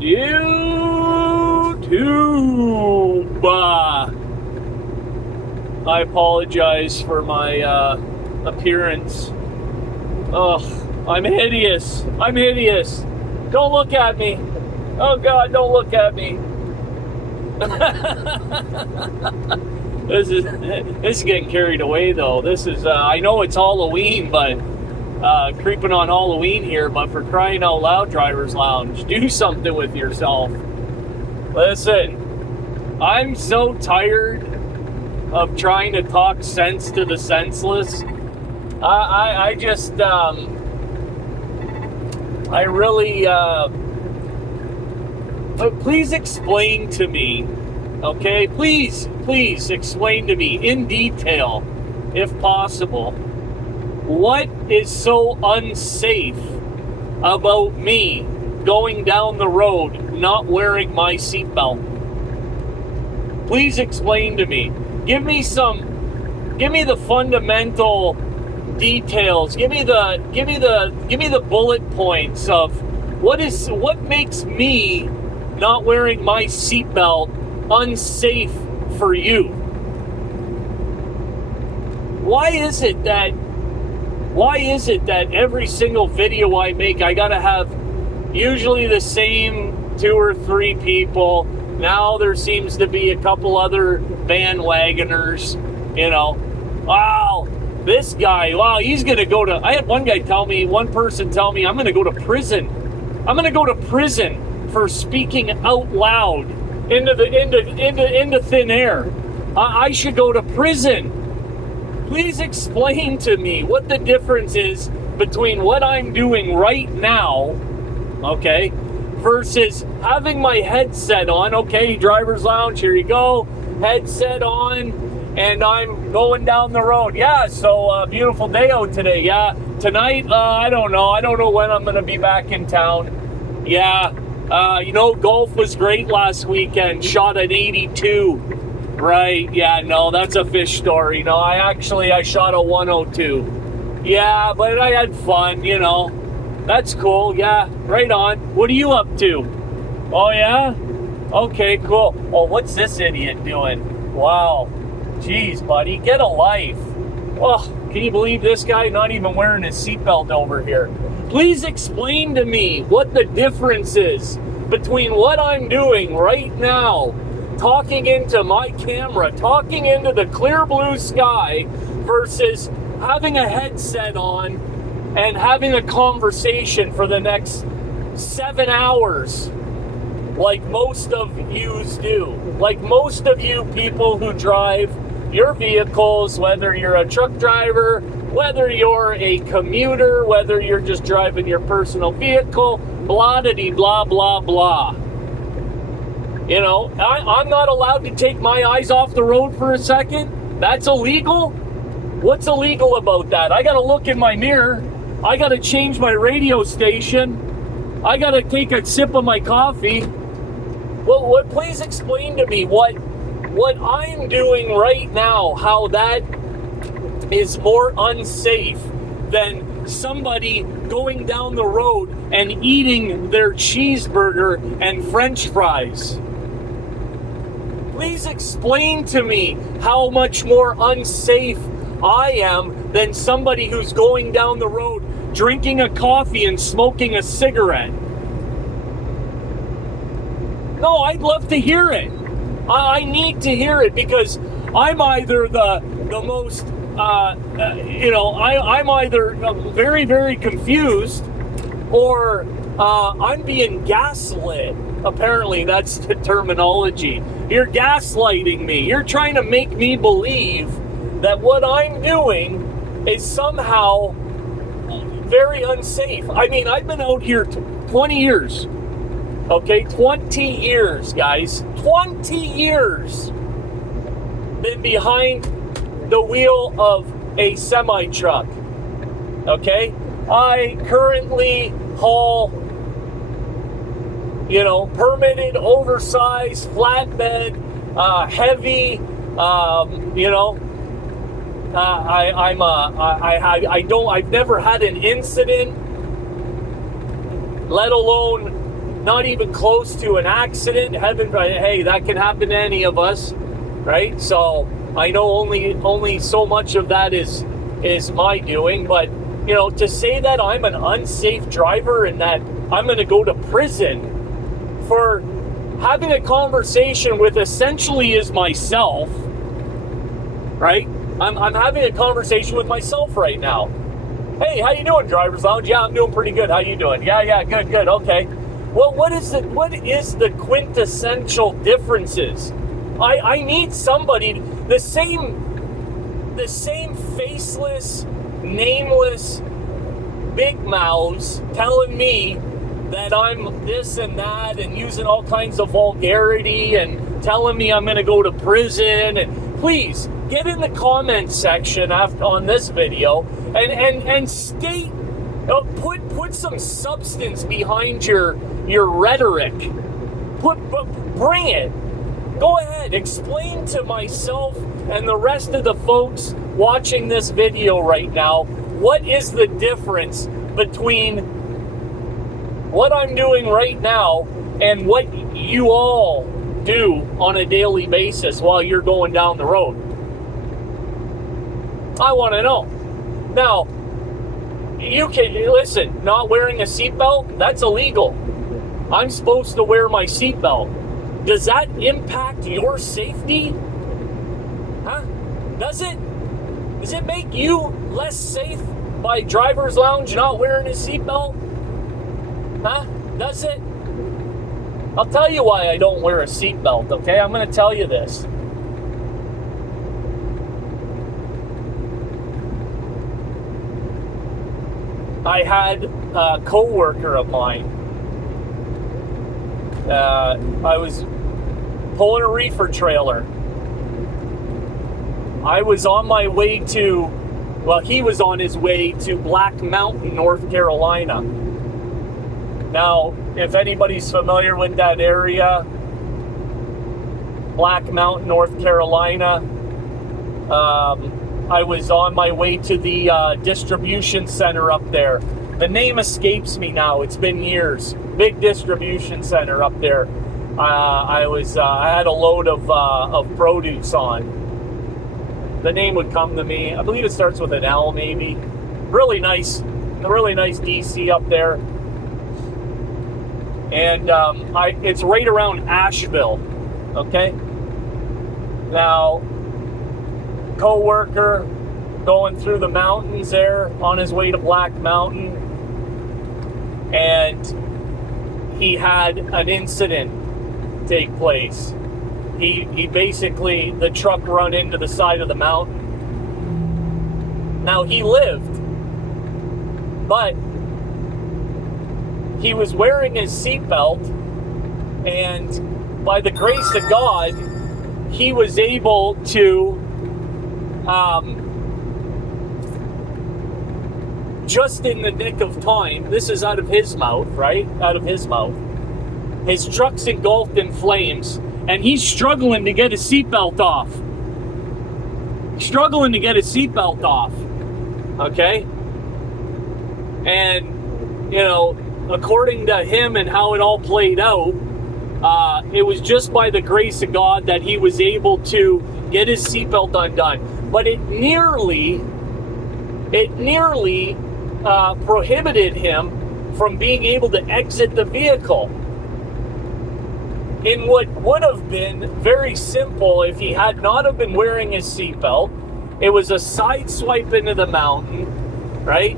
YouTube. I apologize for my appearance. Ugh, I'm hideous. I'm hideous. Don't look at me. Oh God, don't look at me. This is getting carried away though. This is I know it's Halloween, but creeping on Halloween here, but for crying out loud, Driver's Lounge, do something with yourself. Listen, I'm so tired of trying to talk sense to the senseless. I just I really please explain to me, okay? Please explain to me in detail, if possible, what is so unsafe about me going down the road not wearing my seatbelt? Please explain to me. Give me the fundamental details. Give me the bullet points of what makes me not wearing my seatbelt unsafe for you. Why is it that every single video I make, I gotta have usually the same 2 or 3 people? Now there seems to be a couple other bandwagoners, Wow, this guy, he's gonna go to, I had one person tell me, I'm gonna go to prison. I'm gonna go to prison for speaking out loud into thin air. I should go to prison. Please explain to me what the difference is between what I'm doing right now, okay, versus having my headset on. Okay, Driver's Lounge, here you go, headset on, and I'm going down the road. Yeah, so beautiful day out today. Yeah, tonight, I don't know when I'm gonna be back in town. Yeah, golf was great last weekend, shot at 82. Right, yeah, no, that's a fish story. No, I shot a 102. Yeah, but I had fun, That's cool, yeah, right on. What are you up to? Oh, yeah? Okay, cool. Oh, what's this idiot doing? Wow. Jeez, buddy, get a life. Oh, can you believe this guy not even wearing his seatbelt over here? Please explain to me what the difference is between what I'm doing right now, talking into my camera, talking into the clear blue sky, versus having a headset on and having a conversation for the next 7 hours, like most of yous do. Like most of you people who drive your vehicles, whether you're a truck driver, whether you're a commuter, whether you're just driving your personal vehicle, blah, blah, blah. I'm not allowed to take my eyes off the road for a second? That's illegal? What's illegal about that? I gotta look in my mirror. I gotta change my radio station. I gotta take a sip of my coffee. Well, please explain to me what I'm doing right now, how that is more unsafe than somebody going down the road and eating their cheeseburger and French fries. Please explain to me how much more unsafe I am than somebody who's going down the road drinking a coffee and smoking a cigarette. No, I'd love to hear it. I need to hear it, because I'm either the most, I'm either very, very confused, or I'm being gaslit. Apparently, that's the terminology. You're gaslighting me. You're trying to make me believe that what I'm doing is somehow very unsafe. I mean, I've been out here 20 years. Okay, 20 years, guys. 20 years. Been behind the wheel of a semi-truck. Okay? I currently haul, permitted, oversized, flatbed, heavy, I've never had an incident, let alone not even close to an accident. Heaven, hey, that can happen to any of us, right? So I know only so much of that is my doing, but you know, to say that I'm an unsafe driver and that I'm going to go to prison for having a conversation with essentially is myself, right? I'm having a conversation with myself right now. Hey, how you doing, Driver's Lounge? Yeah, I'm doing pretty good. How you doing? Yeah, good. Okay. Well, what is the quintessential differences? I need somebody, the same faceless, nameless big mouths telling me that I'm this and that and using all kinds of vulgarity and telling me I'm going to go to prison. And please get in the comments section on this video and state, put some substance behind your rhetoric. Bring it. Go ahead, explain to myself and the rest of the folks watching this video right now, what is the difference between what I'm doing right now and what you all do on a daily basis while you're going down the road? I want to know. Now, you can, listen, not wearing a seatbelt, that's illegal. I'm supposed to wear my seatbelt. Does that impact your safety? Huh? Does it? Does it make you less safe by Driver's Lounge not wearing a seatbelt? Huh? Does it? I'll tell you why I don't wear a seatbelt, okay? I'm going to tell you this. I had a co-worker of mine. I was pulling a reefer trailer. I was on my way to, well, he was on his way to Black Mountain, North Carolina. Now, if anybody's familiar with that area, Black Mountain, North Carolina, I was on my way to the distribution center up there. The name escapes me now. It's been years. Big distribution center up there. I had a load of produce on. The name would come to me. I believe it starts with an L, maybe. Really nice DC up there. And it's right around Asheville. Okay. Now, co-worker going through the mountains there on his way to Black Mountain, and he had an incident take place. He basically, the truck run into the side of the mountain. Now, he lived, but he was wearing his seatbelt, and by the grace of God, he was able to just in the nick of time, this is out of his mouth, right? Out of his mouth. His truck's engulfed in flames, and he's struggling to get his seatbelt off. Struggling to get his seatbelt off. Okay? And, you know, according to him and how it all played out, it was just by the grace of God that he was able to get his seatbelt undone. But it nearly prohibited him from being able to exit the vehicle. In what would have been very simple if he had not have been wearing his seatbelt. It was a side swipe into the mountain, right?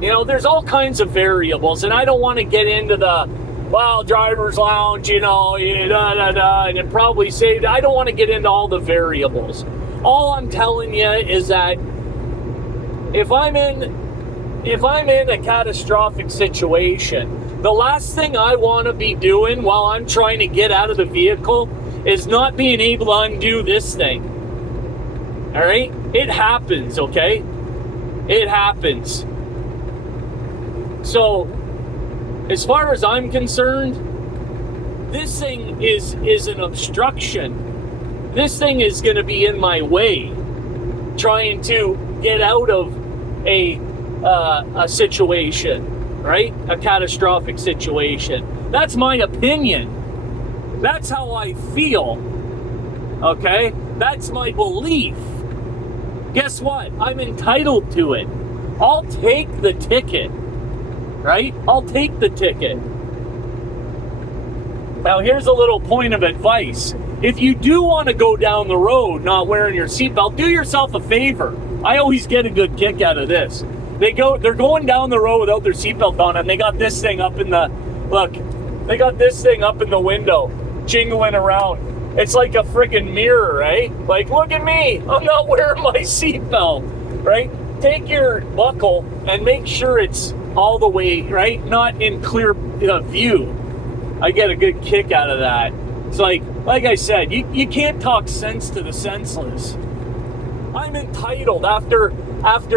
You know, there's all kinds of variables, and I don't want to get into the, well, Driver's Lounge, you know, and it probably saved. I don't want to get into all the variables. All I'm telling you is that if I'm in a catastrophic situation, the last thing I want to be doing while I'm trying to get out of the vehicle is not being able to undo this thing. All right? It happens, okay? It happens. So, as far as I'm concerned, this thing is an obstruction. This thing is going to be in my way, trying to get out of a situation. right? A catastrophic situation. That's my opinion. That's how I feel. Okay? That's my belief. Guess what? I'm entitled to it. I'll take the ticket. Right? I'll take the ticket. Now, here's a little point of advice. If you do want to go down the road not wearing your seatbelt, do yourself a favor. I always get a good kick out of this. They're going down the road without their seatbelt on, and they got this thing up in the, look, they got this thing up in the window, jingling around. It's like a freaking mirror, right? Like, look at me, I'm not wearing my seatbelt, right? Take your buckle and make sure it's all the way, right? Not in clear view. I get a good kick out of that. It's like I said, you can't talk sense to the senseless. I'm entitled after I've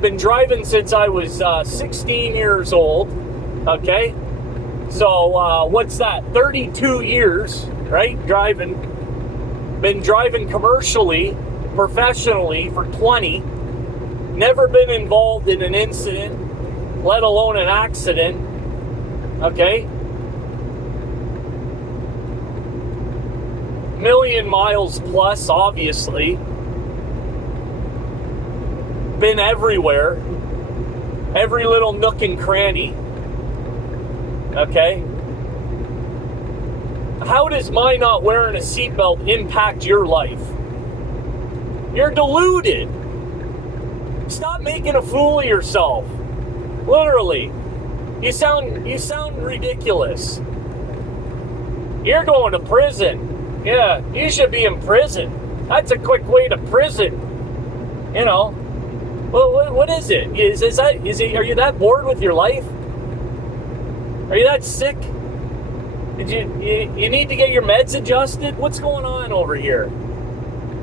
been driving since I was 16 years old, okay? So what's that? 32 years, right? Been driving commercially, professionally for 20. Never been involved in an incident, let alone an accident, okay? Million miles plus, obviously. Been everywhere. Every little nook and cranny. Okay? How does my not wearing a seatbelt impact your life? You're deluded. Stop making a fool of yourself. Literally. You sound ridiculous. You're going to prison. Yeah, you should be in prison. That's a quick way to prison. You know. Well, what is it? Are you that bored with your life? Are you that sick? Did you need to get your meds adjusted? What's going on over here?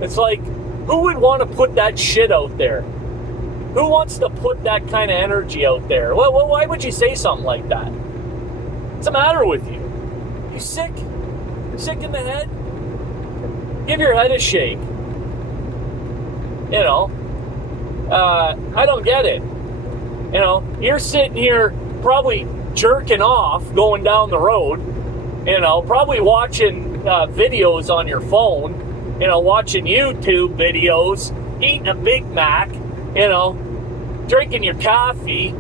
It's like, who would want to put that shit out there? Who wants to put that kind of energy out there? Well, why would you say something like that? What's the matter with you? You sick? Sick in the head? Give your head a shake. You know, I don't get it. You know, you're sitting here probably jerking off going down the road, you know, probably watching videos on your phone, you know, watching YouTube videos, eating a Big Mac, you know, drinking your coffee,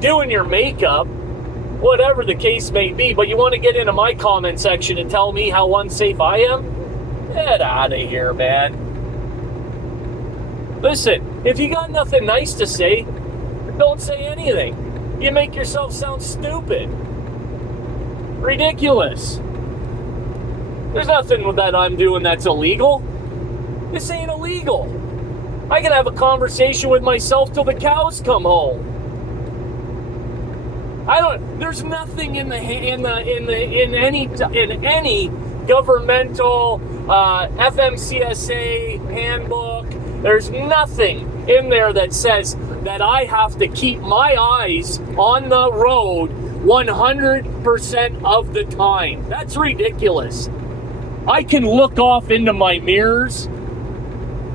doing your makeup, whatever the case may be. But you want to get into my comment section and tell me how unsafe I am? Get out of here, man. Listen, if you got nothing nice to say, don't say anything. You make yourself sound stupid. Ridiculous. There's nothing that I'm doing that's illegal. This ain't illegal. I can have a conversation with myself till the cows come home. There's nothing in any governmental FMCSA handbook. There's nothing in there that says that I have to keep my eyes on the road 100% of the time. That's ridiculous. I can look off into my mirrors.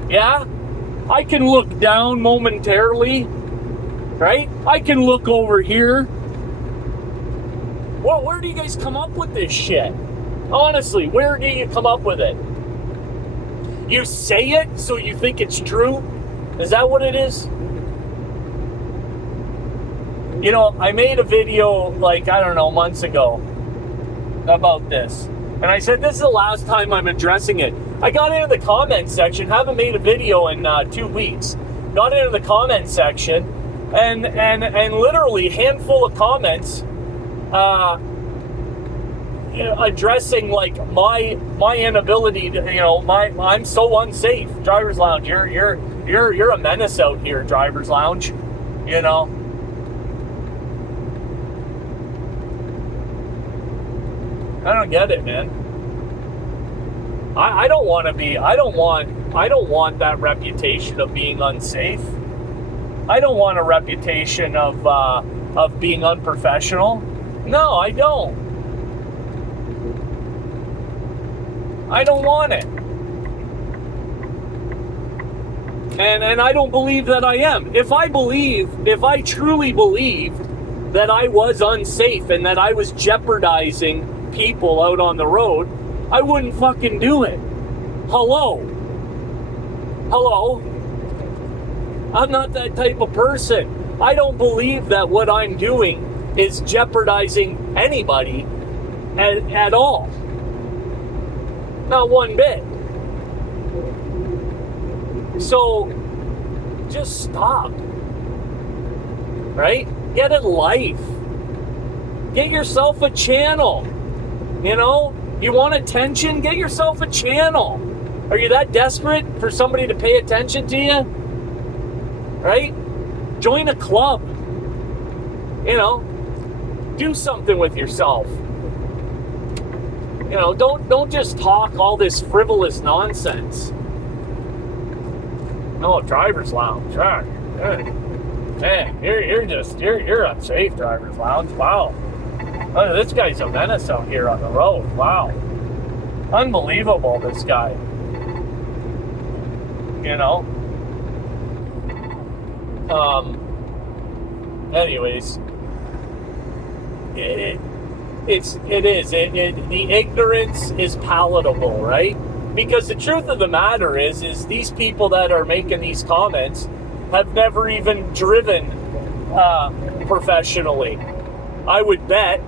Yeah? I can look down momentarily. Right? I can look over here. Well, where do you guys come up with this shit? Honestly, where do you come up with it? You say it so you think it's true? Is that what it is? You know, I made a video like, I don't know, months ago about this. And I said, this is the last time I'm addressing it. I got into the comment section, haven't made a video in 2 weeks. Got into the comment section and literally a handful of comments addressing like my inability to, you know, I'm so unsafe. Driver's Lounge, you're a menace out here, Driver's Lounge. You know. I don't get it, man. I don't want want that reputation of being unsafe. I don't want a reputation of being unprofessional. No, I don't. I don't want it. And I don't believe that I am. If I truly believed that I was unsafe and that I was jeopardizing people out on the road, I wouldn't fucking do it. Hello? I'm not that type of person. I don't believe that what I'm doing is jeopardizing anybody at all. Not one bit. So, just stop. Right? Get a life. Get yourself a channel. You know? You want attention? Get yourself a channel. Are you that desperate for somebody to pay attention to you? Right? Join a club. You know? Do something with yourself. You know, don't just talk all this frivolous nonsense. Oh, driver's lounge. Right. Man, you're unsafe, driver's lounge. Wow. Oh, this guy's a menace out here on the road. Wow. Unbelievable, this guy. You know? Anyways. The ignorance is palatable, right? Because the truth of the matter is these people that are making these comments have never even driven professionally. I would bet.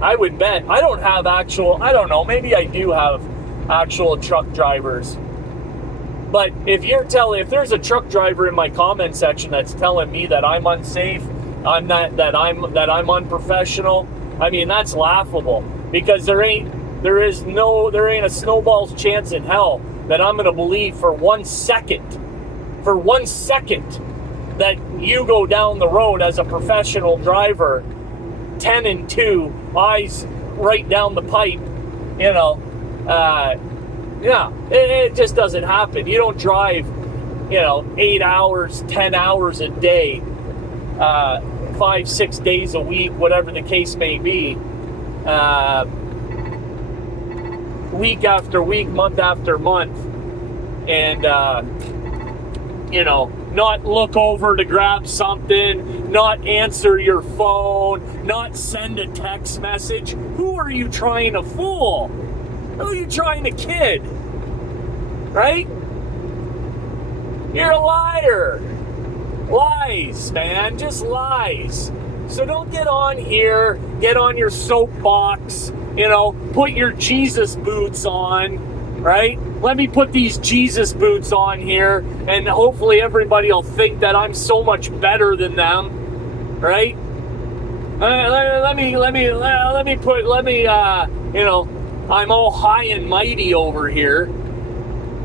I don't have I don't know, maybe I do have actual truck drivers. But if there's a truck driver in my comment section that's telling me that I'm unsafe, that I'm unprofessional, I mean, that's laughable, because there ain't a snowball's chance in hell that I'm going to believe for 1 second that you go down the road as a professional driver, 10 and 2, eyes right down the pipe, you know. It just doesn't happen. You don't drive, 8 hours, 10 hours a day, 5-6 days a week, whatever the case may be, week after week, month after month, and not look over to grab something, not answer your phone, not send a text message. Who are you trying to fool? Who are you trying to kid? Right? You're a liar. Lies, man, just lies. So don't get on here, get on your soapbox, put your Jesus boots on, right? Let me put these Jesus boots on here, and hopefully everybody will think that I'm so much better than them, right? I'm all high and mighty over here,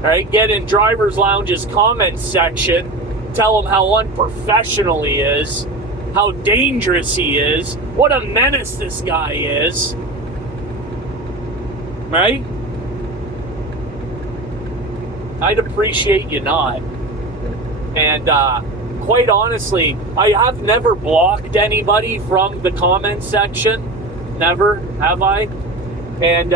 right? Get in Driver's Lounge's comment section, tell him how unprofessional he is, how dangerous he is, what a menace this guy is, right? I'd appreciate you not. And quite honestly, I have never blocked anybody from the comment section. Never, have I? And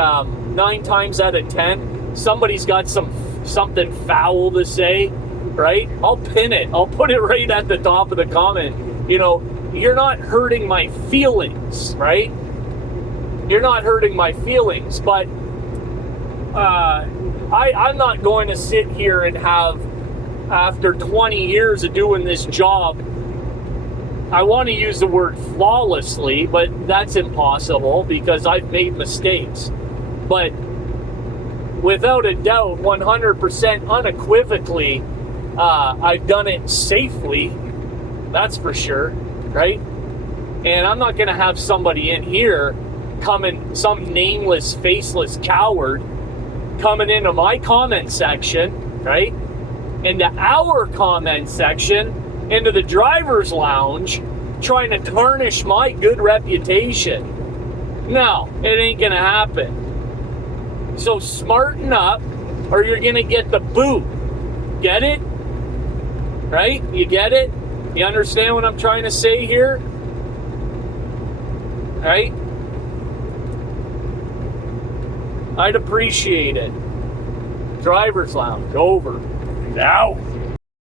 9 times out of 10, somebody's got something foul to say, right? I'll pin it. I'll put it right at the top of the comment. You're not hurting my feelings, right? You're not hurting my feelings, but I'm not going to sit here and have, after 20 years of doing this job, I want to use the word flawlessly, but that's impossible because I've made mistakes. But without a doubt, 100% unequivocally, I've done it safely. That's for sure, right? And I'm not going to have somebody in here some nameless, faceless coward coming into my comment section, right? Into our comment section, into the Driver's Lounge, trying to tarnish my good reputation. No, it ain't going to happen. So smarten up, or you're going to get the boot. Get it? Right? You get it? You understand what I'm trying to say here? Right? I'd appreciate it. Driver's Lounge, over. Now.